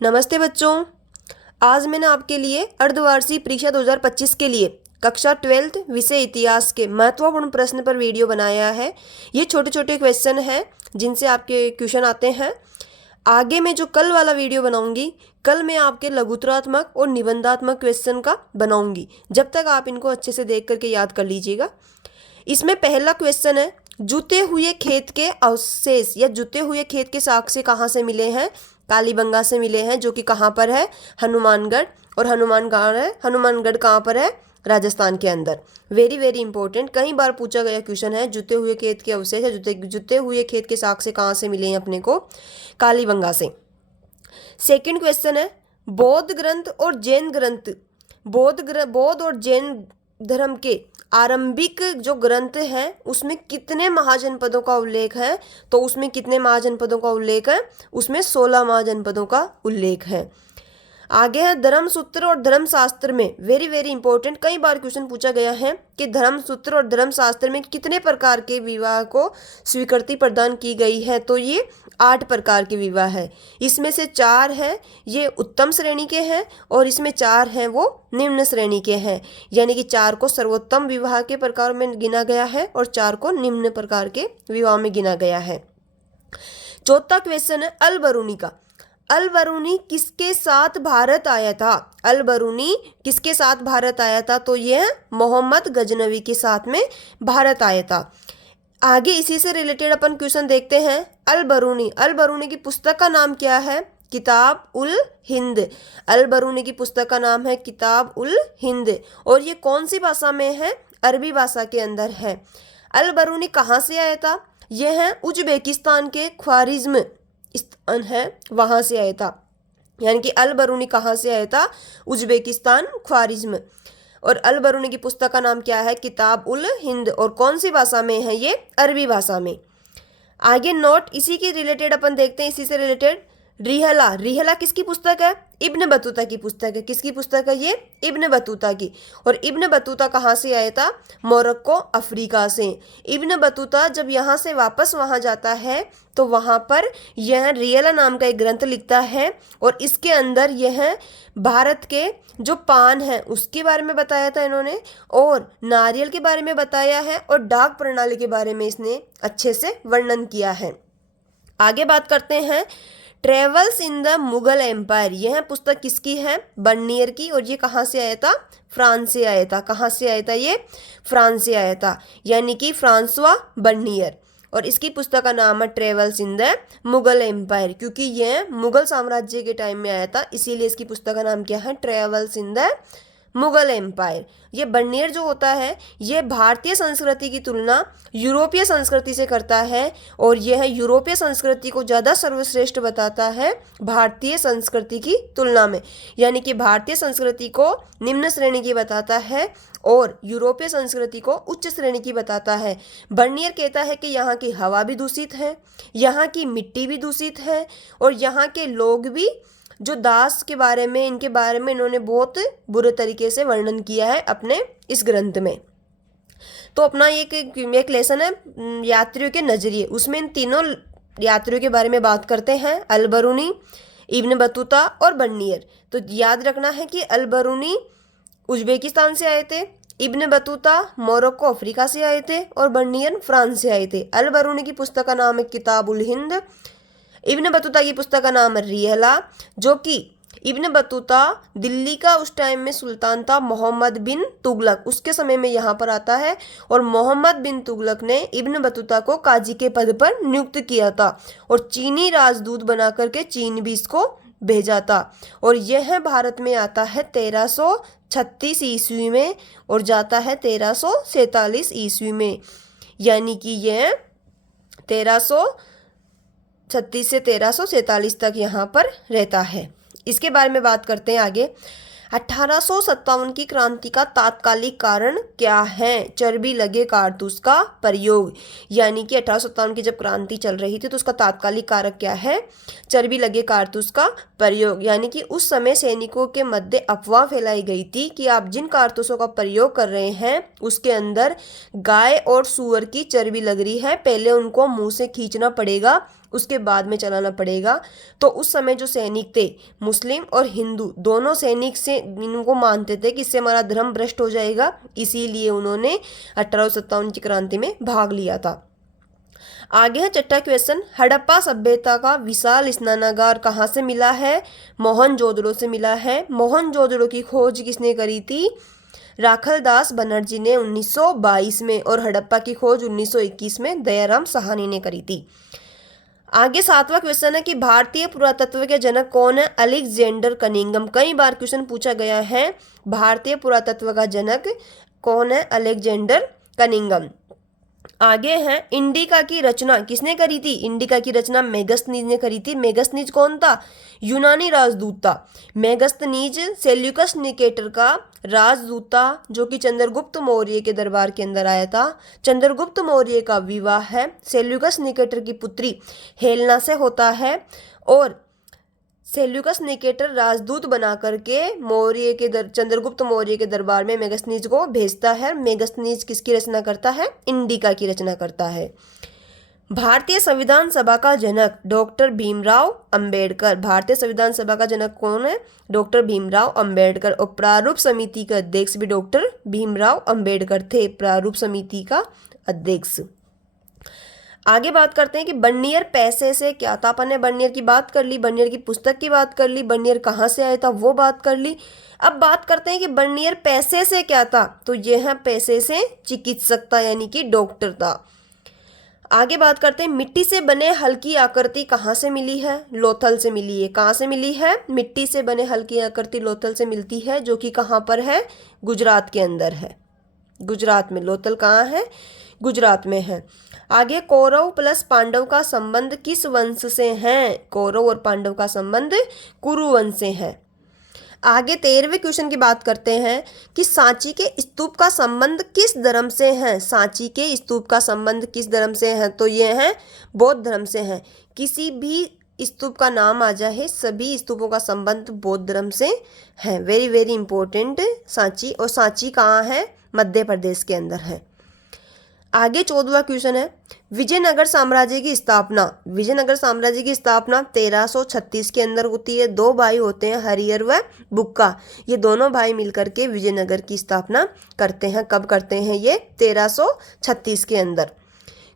नमस्ते बच्चों। आज मैंने आपके लिए अर्धवार्षिक परीक्षा 2025 के लिए कक्षा 12th विषय इतिहास के महत्वपूर्ण प्रश्न पर वीडियो बनाया है। ये छोटे छोटे क्वेश्चन हैं जिनसे आपके क्वेश्चन आते हैं। आगे मैं जो कल वाला वीडियो बनाऊंगी, कल मैं आपके लघुत्तरात्मक और निबंधात्मक क्वेश्चन का बनाऊंगी। जब तक आप इनको अच्छे से देख करके याद कर लीजिएगा। इसमें पहला क्वेश्चन है, जुते हुए खेत के अवशेष या जुते हुए खेत के साक्ष्य कहाँ से मिले हैं? कालीबंगा से मिले हैं, जो कि कहाँ पर है? हनुमानगढ़। और हनुमानगढ़ कहाँ पर है? राजस्थान के अंदर। वेरी वेरी इंपॉर्टेंट, कई बार पूछा गया क्वेश्चन है। जुते हुए खेत के अवशेष है, जुते हुए खेत के साक्ष्य कहाँ से मिले हैं अपने को? कालीबंगा से। सेकंड क्वेश्चन है, बौद्ध ग्रंथ और जैन ग्रंथ, बौद्ध और जैन धर्म के आरंभिक जो ग्रंथ हैं उसमें कितने महाजनपदों का उल्लेख है? तो उसमें कितने महाजनपदों का उल्लेख है? उसमें 16 महाजनपदों का उल्लेख है। आगे है धर्मसूत्र और धर्मशास्त्र में। वेरी वेरी इंपॉर्टेंट, कई बार क्वेश्चन पूछा गया है कि धर्मसूत्र और धर्मशास्त्र में कितने प्रकार के विवाह को स्वीकृति प्रदान की गई है? तो ये 8 प्रकार के विवाह है। इसमें से 4 हैं ये उत्तम श्रेणी के हैं और इसमें 4 हैं वो निम्न श्रेणी के हैं। यानी कि 4 को सर्वोत्तम विवाह के प्रकार में गिना गया है और 4 को निम्न प्रकार के विवाह में गिना गया है। चौथा क्वेश्चन है अल बरूनी का। अल बरूनी किसके साथ भारत आया था? अल बरूनी किसके साथ भारत आया था? तो यह मोहम्मद गजनवी के साथ में भारत आया था। आगे इसी से रिलेटेड अपन क्वेश्चन देखते हैं। अल बरूनी की पुस्तक का नाम क्या है? किताब उल हिंद। अल बरूनी की पुस्तक का नाम है किताब उल हिंद। और ये कौन सी भाषा में है? अरबी भाषा के अंदर है। अल बरूनी कहाँ से आया था? यह है उज्बेकिस्तान के ख्वारिज्म स्थान है, वहां से आया था। यानी कि अल बरूनी कहाँ से आया था? उज्बेकिस्तान ख्वारिज्म। और अल बरूनी की पुस्तक का नाम क्या है? किताब उल हिंद। और कौन सी भाषा में है ये? अरबी भाषा में। आगे नोट इसी के रिलेटेड अपन देखते हैं, इसी से रिलेटेड। रिहला किसकी पुस्तक है? इब्न बतूता की पुस्तक है। किसकी पुस्तक है ये? इब्न बतूता की। और इब्न बतूता कहाँ से आया था? मोरक्को, अफ्रीका से। इब्न बतूता जब यहाँ से वापस वहाँ जाता है तो वहाँ पर यह रिहला नाम का एक ग्रंथ लिखता है और इसके अंदर यह भारत के जो पान है उसके बारे में बताया था इन्होंने, और नारियल के बारे में बताया है, और डाक प्रणाली के बारे में इसने अच्छे से वर्णन किया है। आगे बात करते हैं Travels in the Mughal Empire. यह पुस्तक किसकी है? बर्नियर की। और ये कहाँ से आया था? फ्रांस से आया था। कहाँ से आया था ये? फ्रांस से आया था, यानी कि फ्रांसवा बर्नियर। और इसकी पुस्तक का नाम है travels in the Mughal Empire, क्योंकि यह मुगल साम्राज्य के टाइम में आया था, इसीलिए इसकी पुस्तक का नाम क्या है? Travels in the Mughal empire. ये बर्नियर जो होता है ये भारतीय संस्कृति की तुलना यूरोपीय संस्कृति से करता है और यह यूरोपीय संस्कृति को ज़्यादा सर्वश्रेष्ठ बताता है भारतीय संस्कृति की तुलना में। यानी कि भारतीय संस्कृति को निम्न श्रेणी की बताता है और यूरोपीय संस्कृति को उच्च श्रेणी की बताता है। बर्नियर कहता है कि यहाँ की हवा भी दूषित है, यहाँ की मिट्टी भी दूषित है और यहाँ के लोग भी, जो दास के बारे में, इनके बारे में इन्होंने बहुत बुरे तरीके से वर्णन किया है अपने इस ग्रंथ में। तो अपना एक लेसन है यात्रियों के नजरिए, उसमें इन तीनों यात्रियों के बारे में बात करते हैं, अल बरूनी, इब्न बतूता और बर्नियर। तो याद रखना है कि अल बरूनी उज्बेकिस्तान से आए थे, इब्न बतूता मोरक्को, अफ्रीका से आए थे और बर्नियर फ्रांस से आए थे। अल बरूनी की पुस्तक का नाम है किताब उल हिंद। इब्न बतूता की पुस्तक का नाम है रिहला, जो कि इब्न बतूता दिल्ली का उस टाइम में सुल्तान था मोहम्मद बिन तुगलक, उसके समय में यहाँ पर आता है। और मोहम्मद बिन तुगलक ने इब्न बतूता को काजी के पद पर नियुक्त किया था और चीनी राजदूत बना करके चीन भी इसको भेजा था। और यह भारत में आता है 1336 ईस्वी में और जाता है 1347 ईस्वी में। यानी कि यह 1336 से 1347 तक यहाँ पर रहता है। इसके बारे में बात करते हैं आगे। 1857 की क्रांति का तात्कालिक कारण क्या है? चर्बी लगे कारतूस का प्रयोग। यानी कि 1857 की जब क्रांति चल रही थी तो उसका तात्कालिक कारक क्या है? चर्बी लगे कारतूस का प्रयोग, यानी कि उस समय सैनिकों के मध्य अफवाह फैलाई गई थी कि आप जिन कारतूसों का प्रयोग कर रहे हैं उसके अंदर गाय और सूअर की चर्बी लग रही है, पहले उनको मुंह से खींचना पड़ेगा, उसके बाद में चलाना पड़ेगा। तो उस समय जो सैनिक थे, मुस्लिम और हिंदू दोनों सैनिक से इनको मानते थे कि इससे हमारा धर्म भ्रष्ट हो जाएगा, इसीलिए उन्होंने 1857 की क्रांति में भाग लिया था। आगे है छठा क्वेश्चन, हड़प्पा सभ्यता का विशाल स्नानागार कहाँ से मिला है? मोहनजोदड़ो से मिला है। मोहनजोदड़ो की खोज किसने करी थी? राखलदास बनर्जी ने 1922 में, और हड़प्पा की खोज 1921 में दयाराम साहनी ने करी थी। आगे सातवां क्वेश्चन है कि भारतीय पुरातत्व के जनक कौन है? Alexander Cunningham. कई बार क्वेश्चन पूछा गया है, भारतीय पुरातत्व का जनक कौन है? Alexander Cunningham. आगे है, इंडिका की रचना किसने करी थी? इंडिका की रचना मेगस्थनीज ने करी थी। मेगस्थनीज कौन था? यूनानी राजदूत था। मेगस्थनीज सेल्यूकस निकेटर का राजदूत था, जो कि चंद्रगुप्त मौर्य के दरबार के अंदर आया था। चंद्रगुप्त मौर्य का विवाह है सेल्यूकस निकेटर की पुत्री हेलेना से होता है, और सेल्यूकस निकेटर राजदूत बना करके चंद्रगुप्त मौर्य के दरबार में मेगस्थनीज को भेजता है। मेगस्थनीज किसकी रचना करता है? इंडिका की रचना करता है। भारतीय संविधान सभा का जनक डॉक्टर भीमराव अंबेडकर। भारतीय संविधान सभा का जनक कौन है? डॉक्टर भीमराव अंबेडकर। और प्रारूप समिति का अध्यक्ष भी डॉक्टर भीमराव अंबेडकर थे, प्रारूप समिति का अध्यक्ष। आगे बात करते हैं कि बर्नियर पैसे से क्या था। अपन ने बर्नियर की बात कर ली, बर्नियर की पुस्तक की बात कर ली, बर्नियर कहाँ से आया था वो बात कर ली। अब बात करते हैं कि बर्नियर पैसे से क्या था। तो यह पैसे से चिकित्सक था, यानी कि डॉक्टर था। आगे बात करते हैं, मिट्टी से बने हल की आकृति कहाँ से मिली है? लोथल से मिली है। कहाँ से मिली है? मिट्टी से बने हल की आकृति लोथल से मिलती है, जो कि कहाँ पर है? गुजरात के अंदर है। गुजरात में लोथल कहाँ है? गुजरात में है। आगे, कौरव प्लस पांडव का संबंध किस वंश से है? कौरव और पांडव का संबंध कुरु वंश से है। आगे 13वें क्वेश्चन की बात करते हैं कि सांची के स्तूप का संबंध किस धर्म से है? सांची के स्तूप का संबंध किस धर्म से है? तो ये है बौद्ध धर्म से है। किसी भी स्तूप का नाम आ जाए, सभी स्तूपों का संबंध बौद्ध धर्म से है। Very very important Sanchi. और सांची कहाँ है? मध्य प्रदेश के अंदर है। आगे 14वां क्वेश्चन है, विजयनगर साम्राज्य की स्थापना। विजयनगर साम्राज्य की स्थापना 1336 के अंदर होती है। दो भाई होते हैं, हरिहर व बुक्का। ये दोनों भाई मिलकर के विजयनगर की स्थापना करते हैं। कब करते हैं ये? 1336 के अंदर।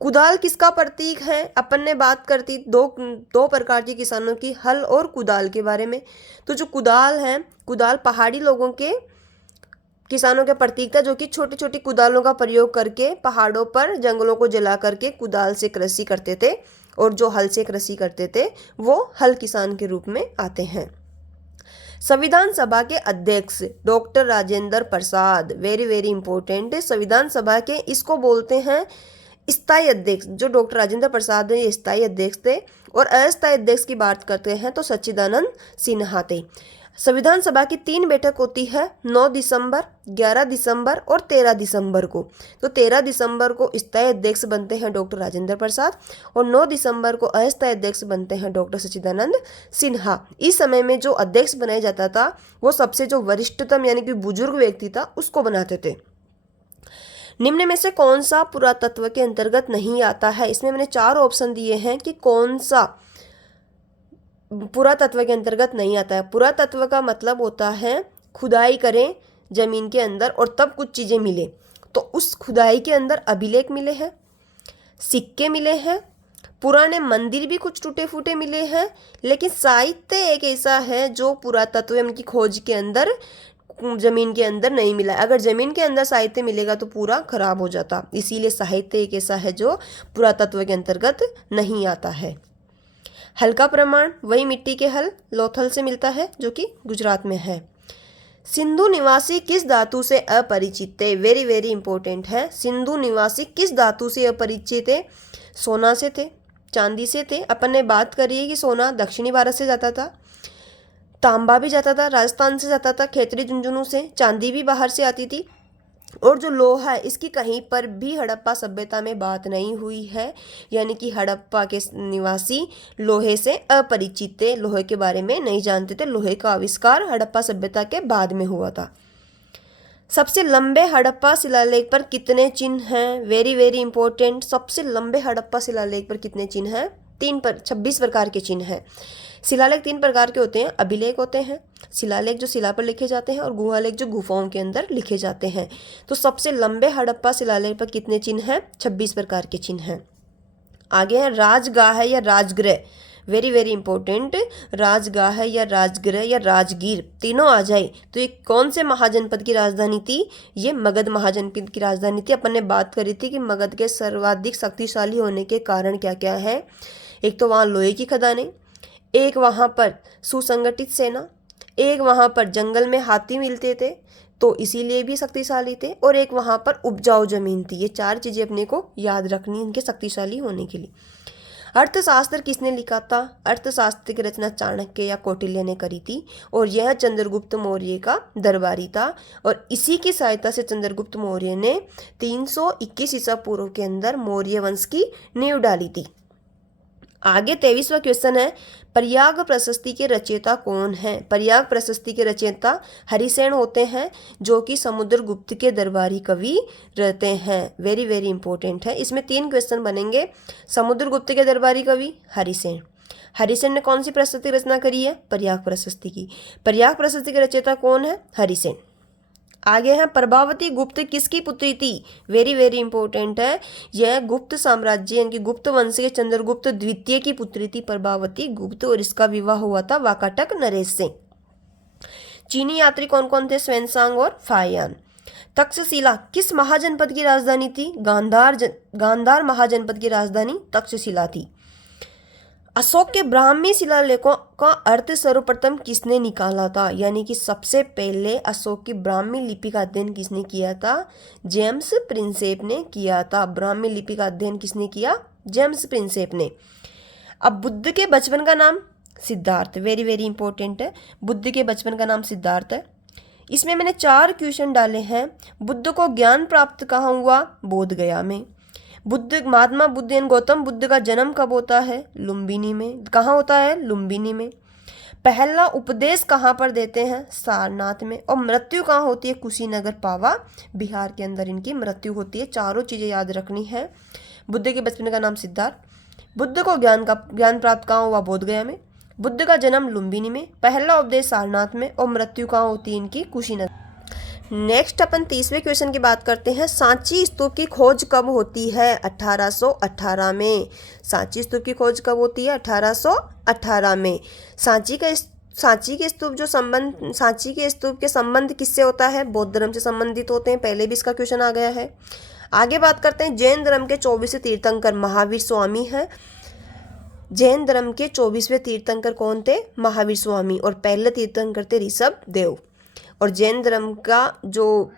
कुदाल किसका प्रतीक है? अपन ने बात करती दो प्रकार के किसानों की, हल और कुदाल के बारे में। तो जो कुदाल है, कुदाल पहाड़ी लोगों के किसानों के प्रतीक था, जो कि छोटी छोटी कुदालों का प्रयोग करके पहाड़ों पर जंगलों को जला करके कुदाल से कृषि करते थे, और जो हल से कृषि करते थे वो हल किसान के रूप में आते हैं। संविधान सभा के अध्यक्ष doctor Rajendra Prasad. Very very important. संविधान सभा के इसको बोलते हैं स्थायी अध्यक्ष। जो डॉक्टर राजेंद्र प्रसाद है ये स्थायी अध्यक्ष थे। और अस्थायी अध्यक्ष की बात करते हैं तो सच्चिदानंद सिन्हा थे। संविधान सभा की 3 बैठक होती है, 9 दिसंबर, 11 दिसंबर और 13 दिसंबर को। तो 13 दिसंबर को स्थायी अध्यक्ष बनते हैं डॉक्टर राजेंद्र प्रसाद, और 9 दिसंबर को अस्थायी अध्यक्ष बनते हैं डॉक्टर सच्चिदानंद सिन्हा। इस समय में जो अध्यक्ष बनाया जाता था वो सबसे जो वरिष्ठतम यानी कि बुजुर्ग व्यक्ति था उसको बनाते थे। निम्न में से कौन सा पुरातत्व के अंतर्गत नहीं आता है? इसमें मैंने 4 ऑप्शन दिए हैं कि कौन सा पुरातत्व के अंतर्गत नहीं आता है। पुरातत्व का मतलब होता है खुदाई करें जमीन के अंदर और तब कुछ चीज़ें मिले। तो उस खुदाई के अंदर अभिलेख मिले हैं, सिक्के मिले हैं, पुराने मंदिर भी कुछ टूटे फूटे मिले हैं, लेकिन साहित्य एक ऐसा है जो पुरातत्व की खोज के अंदर जमीन के अंदर नहीं मिला। अगर जमीन के अंदर साहित्य मिलेगा तो पूरा खराब हो जाता। इसीलिए साहित्य एक ऐसा है जो पुरातत्व के अंतर्गत नहीं आता है। हल का प्रमाण वही मिट्टी के हल लोथल से मिलता है, जो कि गुजरात में है। सिंधु निवासी किस धातु से अपरिचित थे? वेरी वेरी इंपॉर्टेंट है। सिंधु निवासी किस धातु से अपरिचित थे? सोना से थे, चांदी से थे। अपन ने बात करी है कि सोना दक्षिणी भारत से जाता था, तांबा भी जाता था राजस्थान से जाता था, खेतरी झुंझुनू से। चांदी भी बाहर से आती थी। और जो लोहा है इसकी कहीं पर भी हड़प्पा सभ्यता में बात नहीं हुई है, यानी कि हड़प्पा के निवासी लोहे से अपरिचित थे, लोहे के बारे में नहीं जानते थे। लोहे का आविष्कार हड़प्पा सभ्यता के बाद में हुआ था। सबसे लंबे हड़प्पा शिलालेख पर कितने चिन्ह हैं? Very very important. सबसे लंबे हड़प्पा शिलालेख पर कितने चिन्ह हैं? 26 प्रकार के चिन्ह हैं। शिलालेख 3 प्रकार के होते हैं। अभिलेख होते हैं, शिलालेख जो शिला पर लिखे जाते हैं, और गुहालेख जो गुफाओं के अंदर लिखे जाते हैं। तो सबसे लंबे हड़प्पा शिलालेख पर कितने चिन्ह हैं? 26 प्रकार के चिन्ह हैं। आगे है राजगाह या Rajgriha. Very very important. Rajgah या राजगृह या राजगीर तीनों आ जाए तो ये कौन से महाजनपद की राजधानी थी? ये मगध महाजनपद की राजधानी थी। अपन ने बात करी थी कि मगध के सर्वाधिक शक्तिशाली होने के कारण क्या क्या है। एक तो वहाँ लोहे की खदानें, एक वहाँ पर सुसंगठित सेना, एक वहाँ पर जंगल में हाथी मिलते थे तो इसीलिए भी शक्तिशाली थे, और एक वहाँ पर उपजाऊ जमीन थी। ये 4 चीज़ें अपने को याद रखनी इनके शक्तिशाली होने के लिए। अर्थशास्त्र किसने लिखा था? अर्थशास्त्र की रचना चाणक्य या कौटिल्य ने करी थी, और यह चंद्रगुप्त मौर्य का दरबारी था, और इसी की सहायता से चंद्रगुप्त मौर्य ने 321 ईसा पूर्व के अंदर मौर्य वंश की नींव डाली थी। आगे 23वां क्वेश्चन है, प्रयाग प्रशस्ति के रचयिता कौन है? प्रयाग प्रशस्ति के रचयिता हरिसेन होते हैं, जो कि समुद्रगुप्त के दरबारी कवि रहते हैं। वेरी वेरी इंपॉर्टेंट है। इसमें 3 क्वेश्चन बनेंगे। समुद्रगुप्त के दरबारी कवि हरिसेन। हरिसेन ने कौन सी प्रशस्ति रचना करी है? प्रयाग प्रशस्ति की। प्रयाग प्रशस्ति के रचयिता कौन है? हरिसेन। आगे है प्रभावती गुप्त किसकी पुत्री थी? वेरी वेरी इंपॉर्टेंट है। यह गुप्त साम्राज्य यानी कि गुप्त वंश के चंद्रगुप्त द्वितीय की पुत्री थी प्रभावती गुप्त, और इसका विवाह हुआ था वाकाटक नरेश से। चीनी यात्री कौन कौन थे? स्वानसांग और फाहियान। तक्षशिला किस महाजनपद की राजधानी थी? गांधार महाजनपद की राजधानी तक्षशिला थी। अशोक के ब्राह्मी शिलालेखों का अर्थ सर्वप्रथम किसने निकाला था? यानी कि सबसे पहले अशोक की ब्राह्मी लिपि का अध्ययन किसने किया था? जेम्स प्रिंसेप ने किया था। ब्राह्मी लिपि का अध्ययन किसने किया? जेम्स प्रिंसेप ने। अब बुद्ध के बचपन का नाम? सिद्धार्थ। वेरी वेरी इंपॉर्टेंट है। बुद्ध के बचपन का नाम सिद्धार्थ है। इसमें मैंने 4 क्वेश्चन डाले हैं। बुद्ध को ज्ञान प्राप्त कहाँ हुआ? बोध गया में। महात्मा बुद्ध यानी गौतम बुद्ध का जन्म कब होता है? लुम्बिनी में। कहाँ होता है? लुम्बिनी में। पहला उपदेश कहाँ पर देते हैं? सारनाथ में। और मृत्यु कहाँ होती है? कुशीनगर पावा बिहार के अंदर इनकी मृत्यु होती है। चारों चीज़ें याद रखनी है। बुद्ध के बचपन का नाम सिद्धार्थ। बुद्ध को ज्ञान प्राप्त कहाँ हुआ? बोधगया में। बुद्ध का जन्म लुम्बिनी में। पहला उपदेश सारनाथ में। और मृत्यु कहाँ होती है इनकी? कुशीनगर। नेक्स्ट अपन 30वें क्वेश्चन की बात करते हैं। सांची स्तूप की खोज कब होती है? 1818 में। सांची स्तूप की खोज कब होती है? 1818 में। सांची के स्तूप सांची के स्तूप के संबंध किससे होता है? बौद्ध धर्म से संबंधित होते हैं। पहले भी इसका क्वेश्चन आ गया है। आगे बात करते हैं जैन धर्म के 24वें तीर्थंकर महावीर स्वामी हैं। जैन धर्म के 24वें तीर्थंकर कौन थे? महावीर स्वामी। और पहले तीर्थंकर थे ऋषभ देव। और जैन धर्म का जो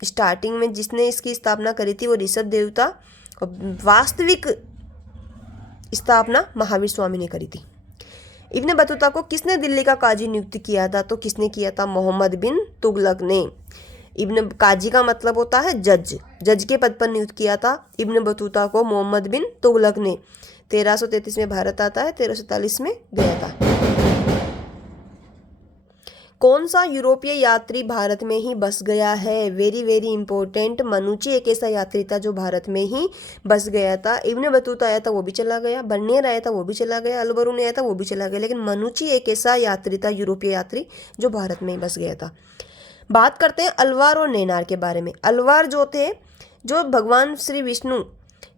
स्टार्टिंग में जिसने इसकी स्थापना करी थी वो ऋषभ देव था, और वास्तविक स्थापना महावीर स्वामी ने करी थी। इब्न बतूता को किसने दिल्ली का काजी नियुक्त किया था? तो किसने किया था? मोहम्मद बिन तुगलक ने। इब्न काजी का मतलब होता है जज। जज के पद पर नियुक्त किया था इब्न बतूता को मोहम्मद बिन तुगलक ने। 1333 में भारत आता है, 1347 में गया था। कौन सा यूरोपीय यात्री भारत में ही बस गया है? Very very important. मनुची एक ऐसा यात्री था जो भारत में ही बस गया था। इब्न बतूता आया था वो भी चला गया, बर्नियर आया था वो भी चला गया, अलबरून आया था वो भी चला गया, लेकिन मनुची एक ऐसा यात्री था यूरोपीय यात्री जो भारत में ही बस गया था। बात करते हैं अलवार और नैनार के बारे में। अलवार जो थे, जो भगवान श्री विष्णु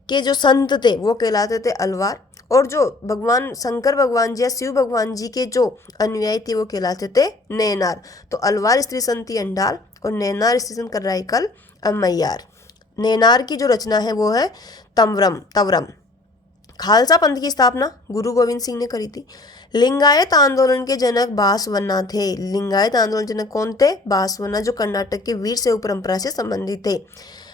के जो संत थे वो कहलाते थे अलवार, और जो भगवान शंकर भगवान जी या शिव भगवान जी के जो अनुयायी थे वो कहलाते थे नैनार। तो अलवार स्त्री संत थी अंडाल, और नैनार स्त्री संत कर्राइकल अम्मैयार। नैनार की जो रचना है वो है तवरम। खालसा पंथ की स्थापना गुरु गोविंद सिंह ने करी थी। लिंगायत आंदोलन के जनक बासवन्ना थे। लिंगायत आंदोलन जनक कौन थे? बासवन्ना, जो कर्नाटक के वीर शैव परंपरा से संबंधित थे।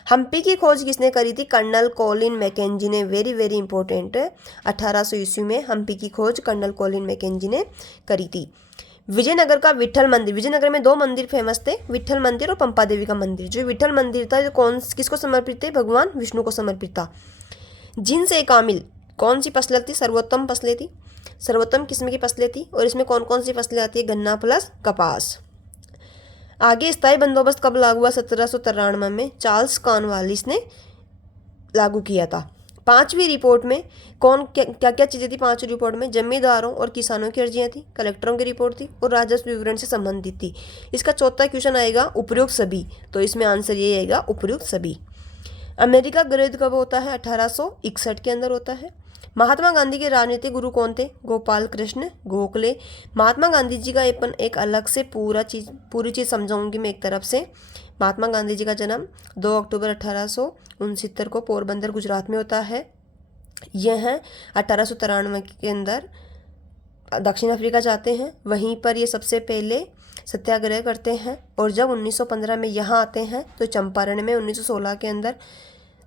हम्पी की खोज किसने करी थी? कर्नल कॉलिन मैकेंजी ने। वेरी वेरी इंपॉर्टेंट है। 1800 ईस्वी में हम्पी की खोज कर्नल कॉलिन मैकेंजी ने करी थी। विजयनगर का विट्ठल मंदिर, विजयनगर में 2 मंदिर फेमस थे, विट्ठल मंदिर और पंपा देवी का मंदिर। जो विट्ठल मंदिर था किसको समर्पित थे? भगवान विष्णु को समर्पित था। जिनसे कामिल कौन सी फसलें थी? सर्वोत्तम फसलें थी, सर्वोत्तम किस्म की फसलें थी। और इसमें कौन कौन सी फसलें आती है? गन्ना प्लस कपास। आगे स्थायी बंदोबस्त कब लागू हुआ? 1793 में चार्ल्स कॉर्नवालिस ने लागू किया था। 5वीं रिपोर्ट में क्या क्या चीज़ें थी? 5वीं रिपोर्ट में जमींदारों और किसानों की अर्जियाँ थी, कलेक्टरों की रिपोर्ट थी और राजस्व विवरण से संबंधित थी। इसका चौथा क्वेश्चन आएगा उपयुक्त सभी, तो इसमें आंसर ये आएगा उपयुक्त सभी। अमेरिका गृह युद्ध कब होता है? 1861 के अंदर होता है। महात्मा गांधी के राजनीतिक गुरु कौन थे? गोपाल कृष्ण गोखले। महात्मा गांधी जी का एक अलग से पूरी चीज़ समझाऊंगी मैं एक तरफ से। महात्मा गांधी जी का जन्म 2 अक्टूबर 1869 को पोरबंदर गुजरात में होता है। यह 1893 के अंदर दक्षिण अफ्रीका जाते हैं, वहीं पर ये सबसे पहले सत्याग्रह करते हैं। और जब 1915 में यहाँ आते हैं तो चंपारण में 1916 के अंदर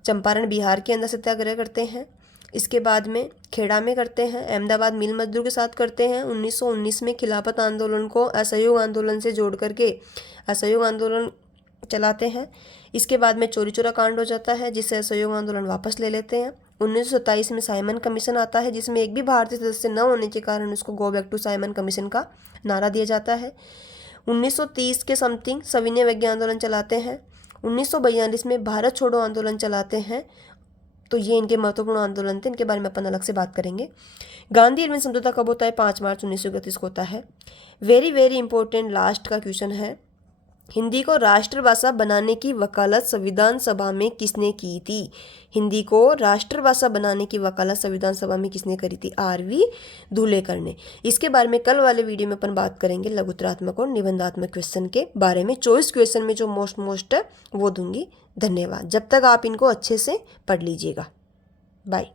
चंपारण बिहार के अंदर सत्याग्रह करते हैं। इसके बाद में खेड़ा में करते हैं, अहमदाबाद मिल मजदूर के साथ करते हैं। 1919 में खिलाफत आंदोलन को असहयोग आंदोलन से जोड़ करके असहयोग आंदोलन चलाते हैं। इसके बाद में चोरी चोरा कांड हो जाता है, जिससे असहयोग आंदोलन वापस ले लेते हैं। 1927 में साइमन कमीशन आता है, जिसमें एक भी भारतीय सदस्य न होने के कारण उसको go back to Simon Commission का नारा दिया जाता है। 1930 के समथिंग सविनय विज्ञान आंदोलन चलाते हैं। 1942 में भारत छोड़ो आंदोलन चलाते हैं। तो ये इनके महत्वपूर्ण आंदोलन थे, इनके बारे में अपन अलग से बात करेंगे। गांधी इरविन समझौता कब होता है? 5 मार्च 1931 को होता है। वेरी वेरी इंपॉर्टेंट लास्ट का क्वेश्चन है, हिंदी को राष्ट्रभाषा बनाने की वकालत संविधान सभा में किसने की थी? हिंदी को राष्ट्रभाषा बनाने की वकालत संविधान सभा में किसने करी थी? आर.वी. धुलेकर ने। इसके बारे में कल वाले वीडियो में अपन बात करेंगे लघुत्तरात्मक और निबंधात्मक क्वेश्चन के बारे में। 24 क्वेश्चन में जो मोस्ट वो दूंगी। धन्यवाद। जब तक आप इनको अच्छे से पढ़ लीजिएगा। बाय।